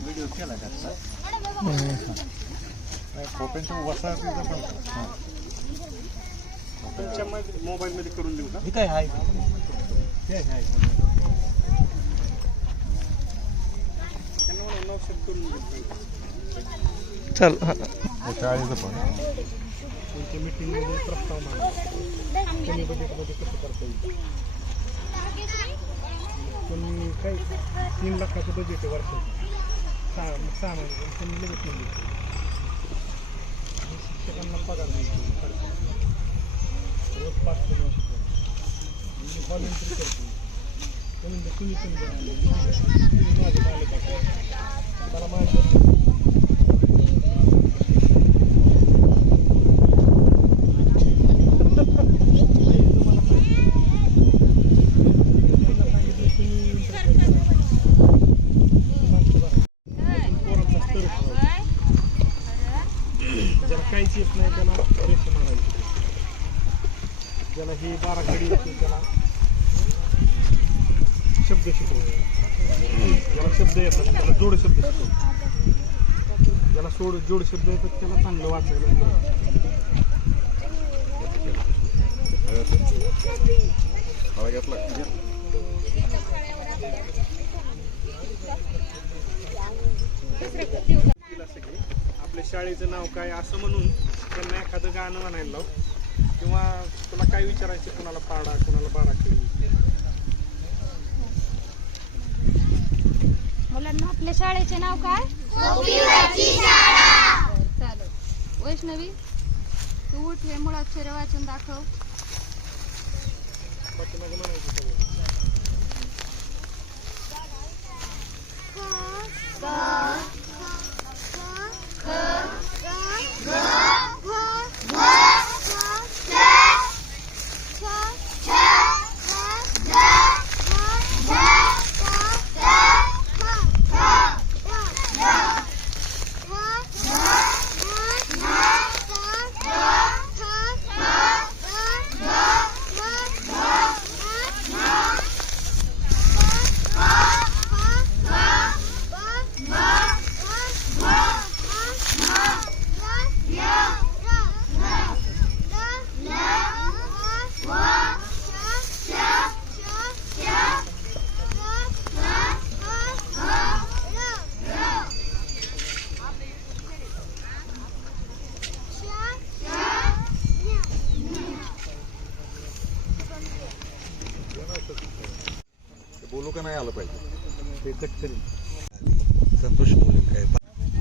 Video केला त्याचा खोप्यांच्या वसाहतीचा पण तुमच्या करून देऊ का काय आहे करून देऊ चल हा. चाळीचं पण त्यांच्या प्रस्ताव मांडा कमी बजेटमध्ये कसं करता येईल पण काही तीन लाखाचं बजेट आहे वर्षाचं सहा सहा महिने पण लगेच नाही देत. शिक्षकांना पगार नाही रोज पाच ते नऊ शिक्षक व्हॉलेंटरी करतो तुम्ही तुम्ही पण द्या. तुम्ही माझ्या मालक आहे. मला माहिती ज्याला काहीच येत नाही त्याला रेषा मारायची ज्याला ही बारा कडी येते त्याला शब्द शिकवतो ज्याला शब्द येतात त्याला जोड शब्द शिकवतो ज्याला सोड जोड शब्द येतात त्याला चांगलं वाचायला घेतला आपल्या शाळेचं नाव काय असं म्हणून त्यांना एखादं गाणं म्हणायला लाव. किंवा तुला काय विचारायचं कोणाला पाडा कोणाला बारा खेळी. मुलांना आपल्या शाळेचे नाव काय? वैष्णवी तू उठ हे मुळाक्षर वाचून दाखव.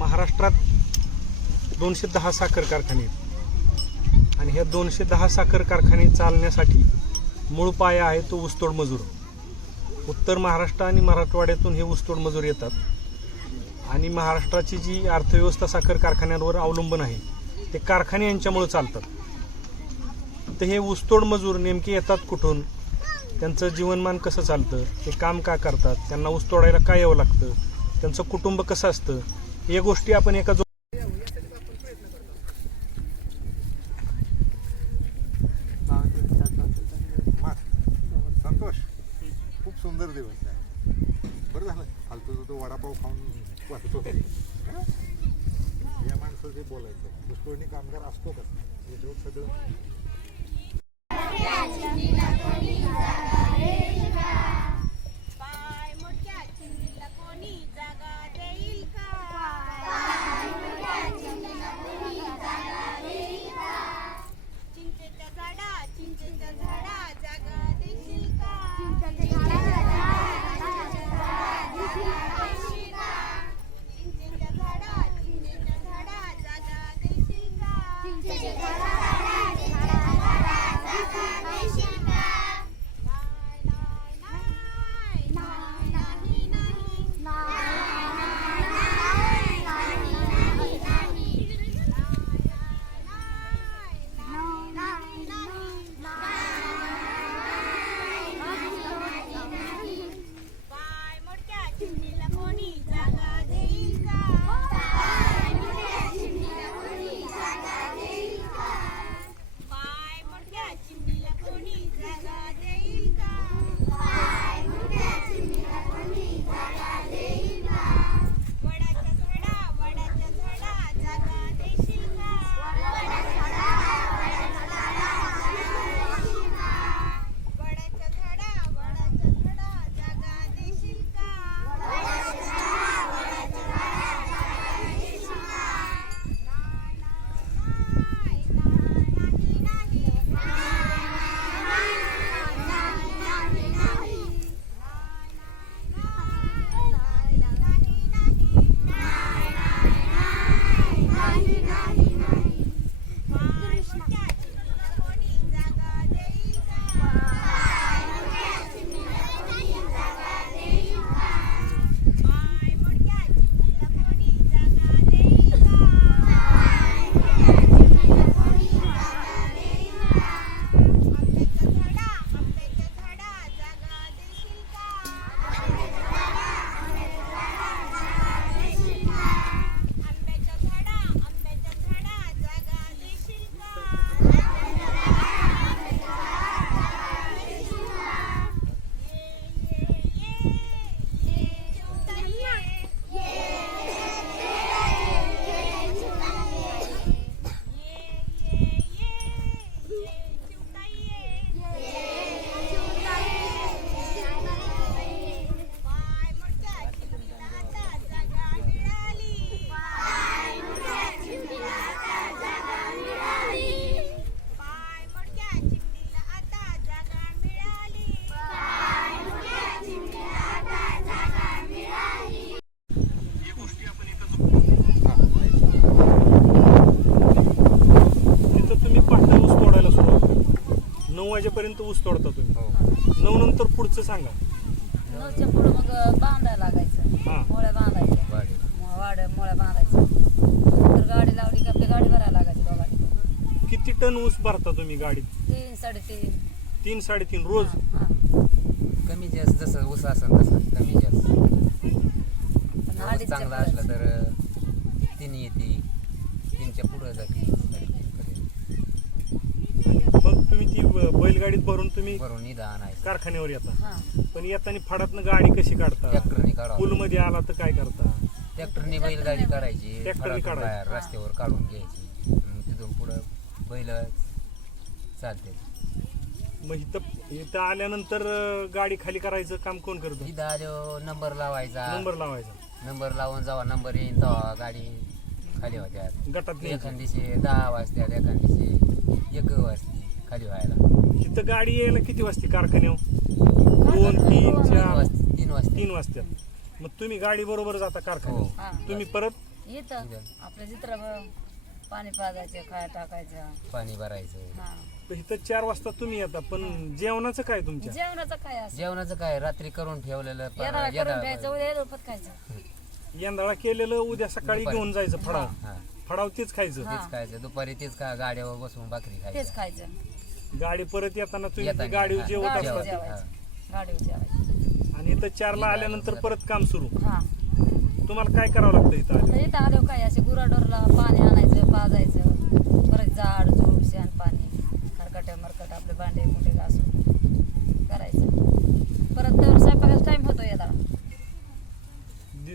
महाराष्ट्रात दोनशे दहा साखर कारखाने आहेत. आणि ह्या दोनशे दहा साखर कारखाने चालण्यासाठी मूळ पाया आहे तो ऊसतोड मजूर. उत्तर महाराष्ट्र आणि मराठवाड्यातून हे ऊसतोड मजूर येतात. आणि महाराष्ट्राची जी अर्थव्यवस्था साखर कारखान्यांवर अवलंबून आहे ते कारखाने यांच्यामुळे चालतात. तर हे ऊसतोड मजूर नेमके येतात कुठून? त्यांचं जीवनमान कसं चालतं? ते काम का करतात? त्यांना ऊस तोडायला काय यावं लागतं? त्यांचं कुटुंब कसं असतं? या गोष्टी आपण एका नऊ वाजेपर्यंत ऊस तोडता तुम्ही. हो. नऊ नंतर पुढचं सांगा. नऊच्या पुढं मग बांधायला लागायचं. मोळ्या बांधायच्या. वाड. मोळ्या बांधायच्या. तर गाडी लावली की आपली गाडी भरायला लागायची दोघांनी किती टन ऊस भरता तुम्ही गाडीत? तीन साडेतीन. तीन साडेतीन रोज. कमी जास्त जसं ऊस असेल तसं कमी जास्त. चांगला. असला तर तीन येते. तीनच्या पुढं जाते. मग तुम्ही ती बैलगाडीत भरून तुम्ही भरून कारखान्यावर येता. हा. पण येताना फडातनं गाडी कशी काढता? ट्रॅक्टरने काढावं पूलमध्ये आला तर काय करता? ट्रॅक्टरने बैलगाडी काढायची ट्रॅक्टरने फळातून काढायची. बाहेर रस्त्यावर काढून घ्यायची. मग तिथून पुढं बैल चालते मग इथं इथं आल्यानंतर अं, गाडी खाली करायचं काम कोण करतं? इथं आलो नंबर लावायचा. नंबर लावायचा. नंबर लावून जेव्हा नंबर येईन तेव्हा गाडी खाली होत्यात गटात न्यायची. एखाद दिवशी दहा वाजतात एखाद दिवशी एक वाजते खाली व्हायला. इथं गाडी यायला किती वाजते कारखान्यावर? दोन तीन तीन चार वाजते. तीन वाजते. तीन वाजतात मग तुम्ही गाडी बरोबर जाता हो. कारखान्यात. हा. तुम्ही परत? येतं आपल्या चित्र पाणी पाजायचं खाया टाकायचं. पाणी भरायचं. हा. इथं चार वाजता तुम्ही येता पण जेवणाचं काय तुमच्या? जेवणाचं काय असं? जेवणाचं काय? रात्री करून ठेवलेलं प- येणार येणार- करून घ्यायचं उद्या येणार खायचं. यंदाळा केलेलं उद्या सकाळी दुपारी. घेऊन जायचं फडाव. हा, फडाव तेच खायचं. हा. तेच खायचं. दुपारी तेच का गाड्यावर बसून भाकरी तेच खायचं. खायचं गाडी परत येताना तुम्ही हा. जेवत गाडीवर असता जेवायचं. गाडीवर जेवायचं. आणि इथं चारला आल्यानंतर परत काम सुरू. हा. तुम्हाला काय करावं लागतं इथं आल्यावर? तर इथं आलो काय? असे गुराडोरला पाणी आणायचं पाजायचं. परत झाड झूड शेण पाणी खरकटे मरकट आपले भांडे कुठे घासून करायचं. परत तर स्वयंपाकाचा टाइम होतो येतात दि-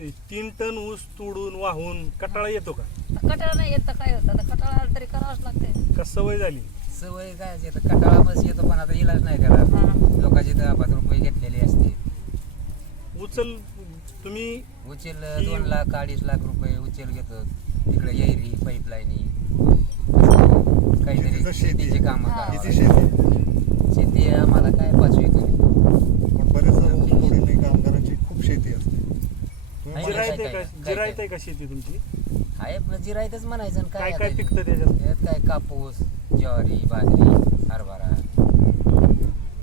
तीन टन ऊस तोडून वाहून कटाळा येतो का? कटाळा नाही येत तर काय होतं? आता कटाळा आला तरी करावंच लागते का सवय झाली? सवय काय येतं कटाळा मस्त येतो पण आता इलाज नाही त्याला हा. लोकांचे दहा पाच रुपये घेतलेले असते. उचल तुम्ही? उचल दोन लाख अडीच लाख रुपये उचल घेतो. तिकडे येरी पाईपलाईनी काहीतरी शेतीचे काम शेती. आहे आम्हाला काय पाच एकर आहे. पण बरेच ऊसतोडणी कामगारांची खूप शेती असते तुम्ही नाही, मला- जिरायत आहे का? काय- जिरायत आहे का शेती तुमची? आहे पण जिरायतच म्हणायचं आणि काय काय काय आता पिकतं त्याच्यात? यात काय कापूस ज्वारी बाजरी हरभरा.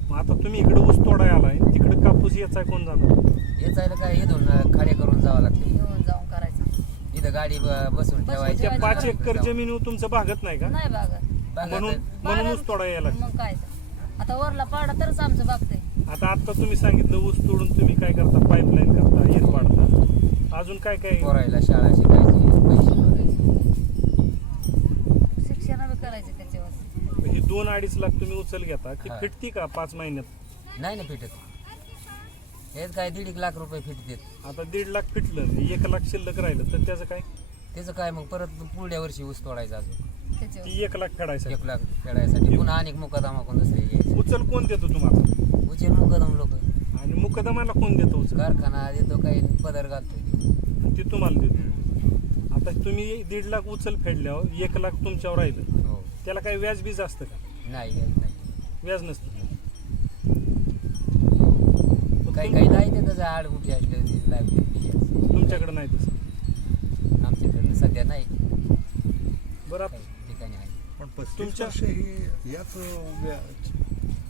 मग आता तुम्ही इकडे ऊस तोडाय आलाय तिकडे कापूस याचा कोण जाणार? याचायला काय? इथून खाडे करून जावं लागते. घेऊन जाऊन करायचं. इथं गाडी ब- बसून ठेवायची. त्या पाच. एकर जमिनीवर तुमचं भागत नाही का? नाही बागत म्हणून म्हणून ऊस तोडाय यायला मग काय तर. आता वरला पाडा तरच आमचं बागतंय आता आता तुम्ही सांगितलं ऊस तोडून तुम्ही काय करता? पाईपलाईन करता येत पाडता. अजून काय काय? पोरायला शाळा शिकायची पैसे भरायचे. शिक्षण बी करायचे त्याच्यावर. ही दोन अडीच लाख तुम्ही उचल घेता ती हा. फिटती का पाच महिन्यात? नाही ना फिटत. हेच काय दीड एक लाख रुपये फिटतात. आता दीड लाख फिटलं एक लाख शिल्लक राहिलं तर त्याचं काय? त्याचं काय मग परत पुढल्या वर्षी ऊस तोडायचा अजून. त्याच्यावर. ती एक लाख फेडायसाठी. एक लाख खेळायसाठी पुन्हा अनेक मुकादमा कोण दुसरे घ्यायचे? उचल कोण देतो तुम्हाला? उचल मुकादम लोक. आणि मुकदमाला कोण देतो उचल? कारखाना देतो काही पदर घालतो ती तुम्हाला देतो. आता तुम्ही दीड लाख उचल फेडल्यावर एक लाख तुमच्यावर राहिलं. हो. त्याला काही व्याज बीज असतं का? नाही नाही. व्याज नसतं. काही काही नाही ते त्याचं आड उठी असले. लागते तुमच्याकडे नाही तसं. आमच्याकडनं सध्या नाही. बरं ठिकाणी आहे. पण पस्तीस तुमच्या- वर्ष ही याच व्या-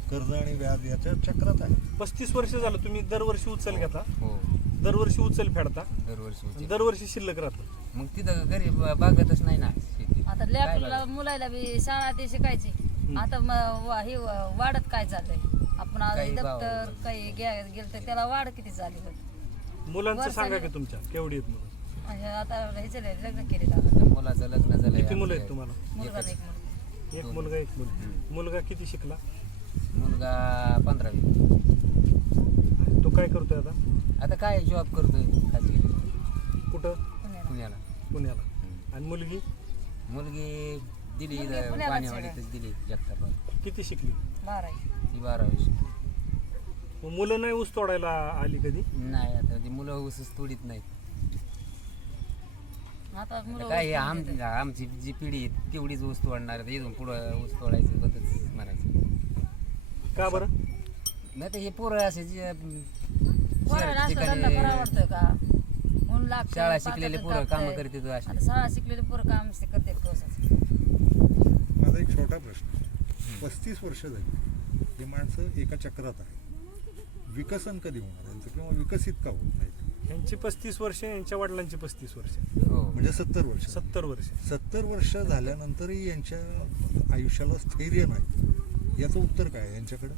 कर्ज आणि व्याज याच्या चक्रात आहे. पस्तीस वर्ष झालं तुम्ही दरवर्षी उचल घेता. हो. दरवर्षी उचल फेडता. दरवर्षी आणि उचल. दरवर्षी शिल्लक राहतं. मग तिथं घरी ब- बागतच नाही ना शेती. आता लेकरला? मुलाला बी शाळा ते शिकायची. आता म- वा- हे वा- वाढत काय चाललंय? आपण आज काही दप्तर भाव- काही घ्या गेलं तर त्याला वाढ किती झाली बघ. मुलांचं वर्षाने- सांगा की तुमच्या केवढी आहेत मुलं? आणि आता ह्याचे लग्न केले आता आता मुलाचं लग्न झालं किती मुलं आहेत तुम्हाला? मुलगा नाही एक मुलगा. एक मुलगा एक मुलगी. मुलगा किती शिकला? मुलगा पंधरावी. आणि काय करतोय आता? आता काय जॉब करतोय खाजगी कुठं? पुण्याला. पुण्याला. आणि मुलगी? मुलगी दिली मुलगी इथं पुण्यालाच पाणीवाडीतच दिली जगतापात. किती शिकली? बारावी. ती बारावी मग मुलं नाही ऊस तोडायला आली कधी? नाही आता ती मुलं ऊसच तोडीत नाहीत. आता आता मुलं काय हे आम. आमची जी पिढी आहे तेवढीच ऊस तोडणार आहे. इथून पुढं ऊस तोडायचं बंदच म्हणायचं. का बरं? नाही तर हे पोरं असे जे पोरांना शहराच्या असं धंदा करावा ठिकाणी वाटतोय का? ऊन लागतंय, शाळा शिकलेले पोरं तापतंय. कामं करतात आता शाळा शिकलेले पोरं काम करते माझा एक छोटा प्रश्न. पस्तीस वर्ष झाली. हे माणसं एका चक्रात आहे विकसन कधी होणार? यांचं किंवा विकसित का होत नाहीत यांची पस्तीस वर्ष यांच्या वडिलांची पस्तीस वर्ष. हो. म्हणजे सत्तर वर्ष. सत्तर वर्ष. सत्तर वर्ष झाल्यानंतरही यांच्या आयुष्याला स्थैर्य नाही. याचं उत्तर काय आहे यांच्याकडं?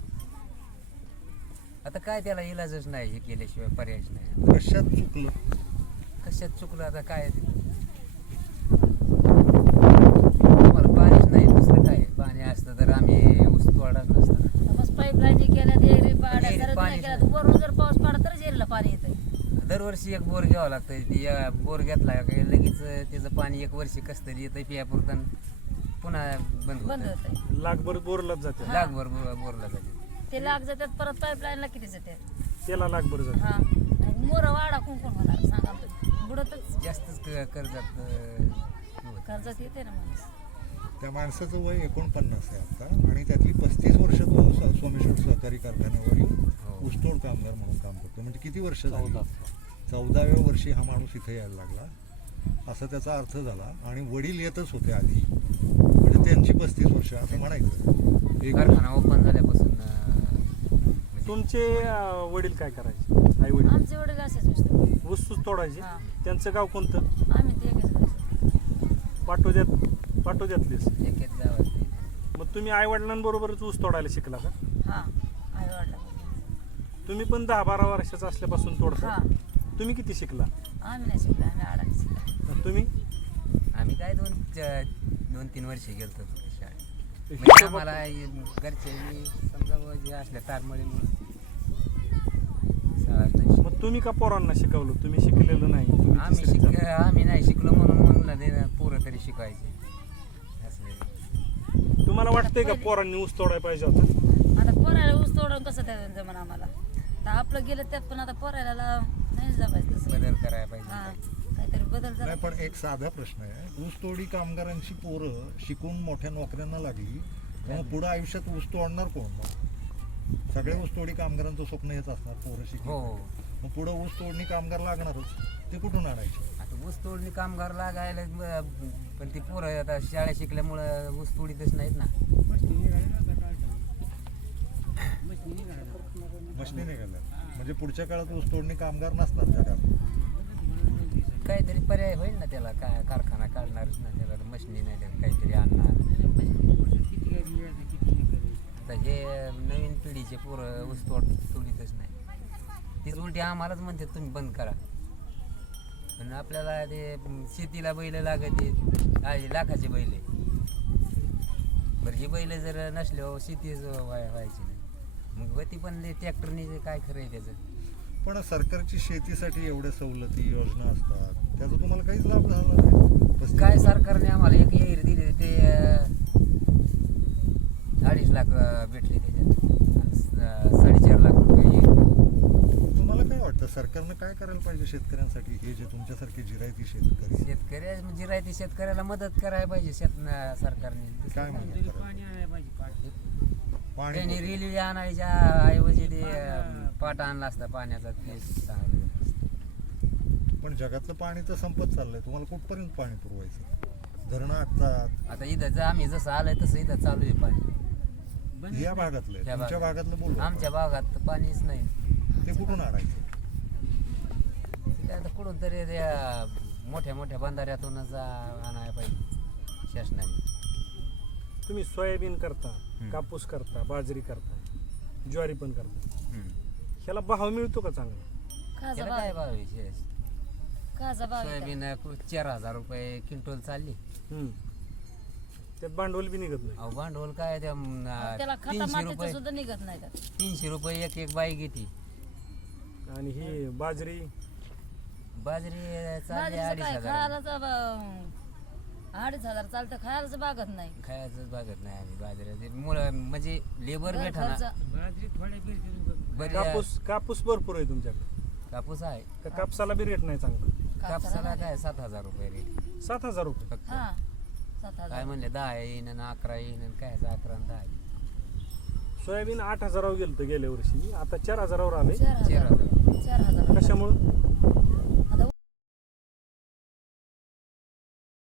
आता काय त्याला इलाजच नाही हे केल्याशिवाय पर्यायच नाही. कशात चुकलं? कशात चुकलं आता काय? ते? आम्हाला पाणीच नाही दुसरं काय? पाणी असतं तर आम्ही ऊस तोडाच नसतं. बस पाईपलाईन केल्या ते पाड्या विहिरीत करत पाणी नाही. वरून जर पाऊस पडला तरच येईल पाणी येतं दरवर्षी एक बोर घ्यावं लागतं ती या बोर घेतला की लगेच त्याचं पाणी एक वर्षी कसं तरी येतं पियापुरतं पुन्हा बंद बंद होतं लाखभर बोरलाच जाते. लागभर बोर- बोरला जाते. ते लाग जातात परत पाईपलाईनला किती जाते त्याला लाखभर जाते. हा. मोर वाडा कुंकून होणार सांगा बुडतच. जास्तच क- कर्जात अं, होतं. कर्जात येते ना माणूस. त्या माणसाचं वय एकोणपन्नास आहे आता आणि त्यातली पस्तीस वर्ष तो स- सोमेश्वर सहकारी कारखान्यावरील हो. ऊसतोड कामगार म्हणून काम करतो. म्हणजे किती वर्ष झाली? चौदाव्या वर्षी हा माणूस इथे यायला लागला. असा त्याचा अर्थ झाला. आणि वडील येतच होते आधी. म्हणजे त्यांची पस्तीस वर्ष असं म्हणायचं. एक कारखाना ओपन झाल्यापासून अं, तुमचे अं, वडील काय करायचे? आई वडील? आमचे वडील असेच नुसतं. ऊस तोडायचे? हा. त्यांचं गाव कोणतं? आम्ही ते एकच करायचो. पाटोद्यात पाटोद्यातलेच. एक एक गावात ते. मग तुम्ही आई वडिलांबरोबरच ऊस तोडायला शिकला का? हा आई तुम्ही पण दहा बारा वर्षाचा असल्यापासून तोडता? हा. तुम्ही किती शिकला? आम्ही नाही शिकलो आम्ही आडाने शिकलो. आणि तुम्ही? आम्ही काय दोन च- दोन तीन वर्ष गेलतो शाळेत. म्हणजे हिशोबात- आम्हाला घरचे जे असल्या तारमळीमुळे. मग तुम्ही का पोरांना शिकवलं? तुम्ही शिकलेलं नाही. तुम्ही आम्ही तिसरीत शिक. आम्ही नाही शिकलो म्हणून म्हणलं ते पोरं तरी शिकायचे असं आहे. तुम्हाला वाटतंय का पोरांनी ऊस तोडायला पाहिजे होता? आता पोरायला ऊस तोडून कसं त्या जमन आम्हाला? तर आपलं गेलं त्यात पण आता पोरायला नाही जमायचं तसं. बदल करायला पाहिजे हा. काहीतरी बदल झाला. नाही पण एक साधा प्रश्न आहे. ऊसतोडी कामगारांची पोरं शिकून मोठ्या नोकऱ्यांना लागली. तेव्हा पुढं आयुष्यात ऊस तोडणार कोण मग? सगळ्या ऊसतोडी कामगारांचं स्वप्न हेच असणार पोरं शिकली हो. मग पुढं ऊस तोडणी कामगार लागणारच. ते कुठून आणायचे? आता ऊस तोडणी कामगार लागायला ब- पण ती पोरं आता शाळा शिकल्यामुळं ऊस तोडीतच नाहीत ना. मशनी निघाल्या म्हणजे पुढच्या काळात ऊस तोडणी कामगार नसणार जगात काहीतरी पर्याय होईल ना त्याला काय कारखाना काढणारच ना त्याला मशनी नाही त्याला काहीतरी आणणार. आता हे नवीन पिढीचे पोरं ऊस तोड तोडीतच नाही. तीच उलटी आम्हालाच म्हणते तुम्ही बंद करा. पण आपल्याला ते शेतीला बैल लागते आहे लाखाचे बैल आहे. बरं ही बैल जर नसल्यावर शेतीच व्हाय व्हायची नाही. मग होती पण ट्रॅक्टरने काय खरं आहे त्याचं? पण सरकारची शेतीसाठी एवढ्या सवलती योजना असतात त्याचा तुम्हाला काहीच लाभ झाला नाही. काय सरकारने आम्हाला एक येर दिली ते अडीच लाख भेटले त्याच्यात. साडेचार लाख रुपये येईल. तुम्हाला काय वाटतं सरकारनं काय करायला पाहिजे शेतकऱ्यांसाठी? हे जे तुमच्यासारखे जिरायती शेतकरी शेतकऱ्या म्हणजे राहते शेतकऱ्याला मदत करायला पाहिजे शेत सरकारने. काय करायला? पाणी त्यांनी. रेल्वे आणायच्या ऐवजी ते पाटा आणला असता पाण्याचा ते चांगलं पण जगातलं पाणी तर संपत चाललंय. तुम्हाला कुठपर्यंत पाणी पुरवायचं? धरणं आटतात. आता इथं आम्ही जसं आलंय तसं इथं चालू आहे पाणी. या भागातलं आहे. त्या तुमच्या भागात. भागातलं बोलू आमच्या भागात तर पाणीच नाही. ते कुठून आणायचं? ते काय आता कुठून तरी त्या मोठ्या मोठ्या बंधाऱ्यातूनच आ- आणायला पाहिजे शासनाने. तुम्ही सोयाबीन करता. कापूस करता बाजरी करता ज्वारी पण करता. ह्याला भाव मिळतो का चांगला? काय भाव आहे सोयाबीन चार हजार रुपये क्विंटल चालली. हम्म. त्यात भांडवल बी निघत नाही. अहो भांडवल काय त्या म, का? त्याला खाता तीनशे मातीचं रुपये सुद्धा निघत नाही त्यात. तीनशे रुपये एक एक बाई घेते. आणि ही बाजरी. बाजरी चालली बाजरीचं अडीच काय हजार खायलाच अडीच हजार चालतं खायलाच बागत नाही. खायचंच बघत नाही आम्ही बाजरी मुलं म्हणजे लेबर घर भेटा खर्च. बरी कापूस कापूस भरपूर आहे तुमच्याकडे. कापूस आहे. का कापसाला बी रेट नाही चांगला. कापसाला काय सात हजार रुपये रेट सात हजार रुपये. फक्त. हा. सात काय हजार म्हणले दहा येईन आणि अकरा येईन आणि काय अकरा आणि दहा येईन. सोयाबीन आठ हजारावर गेलं होतं गेल्या वर्षी. आता चार हजारावर आले चार चार हजार हजार. चार हजार. कशामुळं?